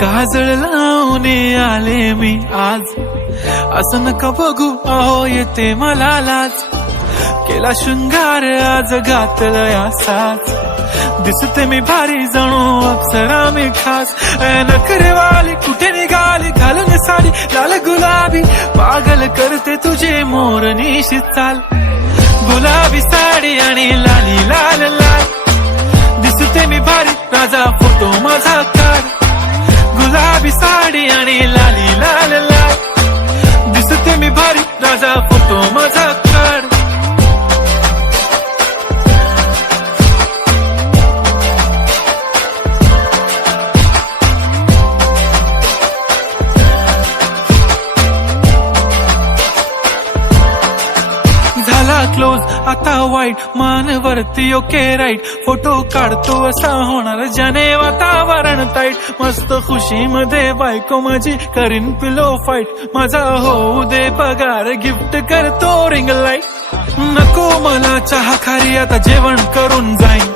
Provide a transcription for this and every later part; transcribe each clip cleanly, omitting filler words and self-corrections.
काजळ लावून आले मी आज, असं नका बघू अहो येते मला लाज. केला शृंगार आज घातलया साज, दिसते मी भारी जणू अप्सरा मी खास. नखरेवाली कुठे निघाली घालून साडी लाल गुलाबी, पागल करते तुझे मोरनीशी चाल. गुलाबी साडी आणि लाली लाल लाल, दिसते मी भारी राजा फोटो माझा काढ. गुलाबी साडी आणि लाली लाल लाल, दिसते मी भारी राजा फोटो माझा काढ. झाला क्लोज आता वाईट, मानवरती ओके राईट. फोटो काढतो असा होणार ज्याने वातावरण ताईट. मस्त खुशी मध्ये बायको माझी करीन पिलो फाईट. माझा होऊ दे पगार गिफ्ट करतो रिंग लाईट. नको मला चहा खारी आता जेवण करून जाईन.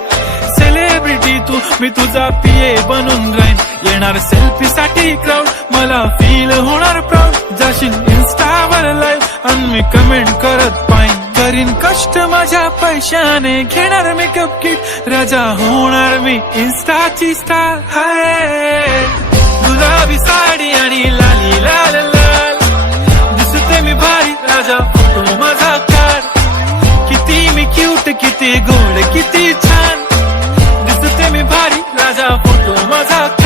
सेलिब्रिटी तू मी तुझा पिये बनून राहीन. येणार सेल्फी साठी क्राऊड मला फील होणार प्राऊड. जाशील इन्स्टावर लाईव्ह आणि मी कमेंट करत पाईन. करीन कष्ट माझ्या पैशाने घेणार मेकअप किट. राजा होणार मी इन्स्टाची स्टार. हाय गुलाबी साडी आणि लाली लाल लाल, दिसते मी भारी राजा फोटो माझा काढ. किती मी क्यूट किती गोड किती छान, दिसते मी भारी राजा फोटो माझा काढ.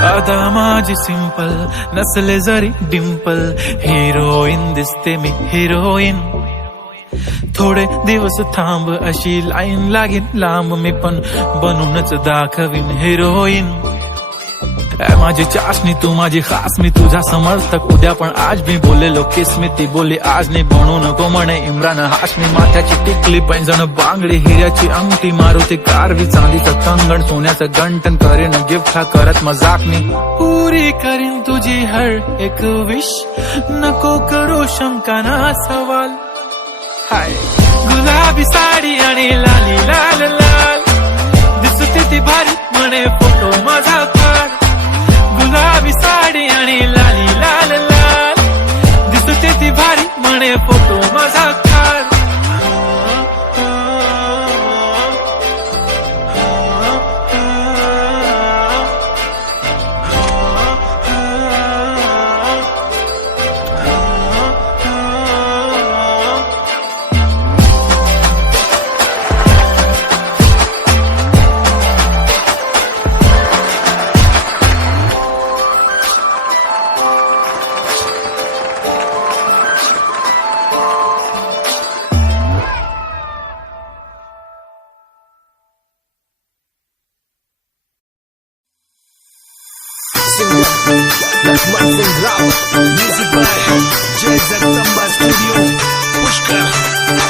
आता माझी सिंपल नसले जरी डिंपल, हिरोईन दिसते मी हिरोईन. थोडे दिवस थांब अशी लाईन लागेल लांब, मी पण बनूनच दाखवीन हिरोईन. माझी चाशनी तू माझी खास, मी तुझा समर्थक उद्या पण आज मी बोललेलो किस मी. ती बोलली आज नाही बनू नको म्हणे इम्रान हाशमी. माथ्याची टिकली पैंजण बांगडी हिऱ्याची अंगठी, मारुती कारवी चांदीचं कंगण सोन्याचं गंटन. करीन गिफ्ट हा करत मजाक मी, पुरी करीन तुझी हर एक विश. नको करू शंका ना सवाल. हाय गुलाबी साडी आणि लाली लाल लाल, दिसते ती भारी म्हणे फोटो माझा काढ. गुलाबी साडी आणि लाली लाल लाल, दिसते ती भारी म्हणे फोटो माझा काढ. Music by Jay Zagtamba Studio, Pushka.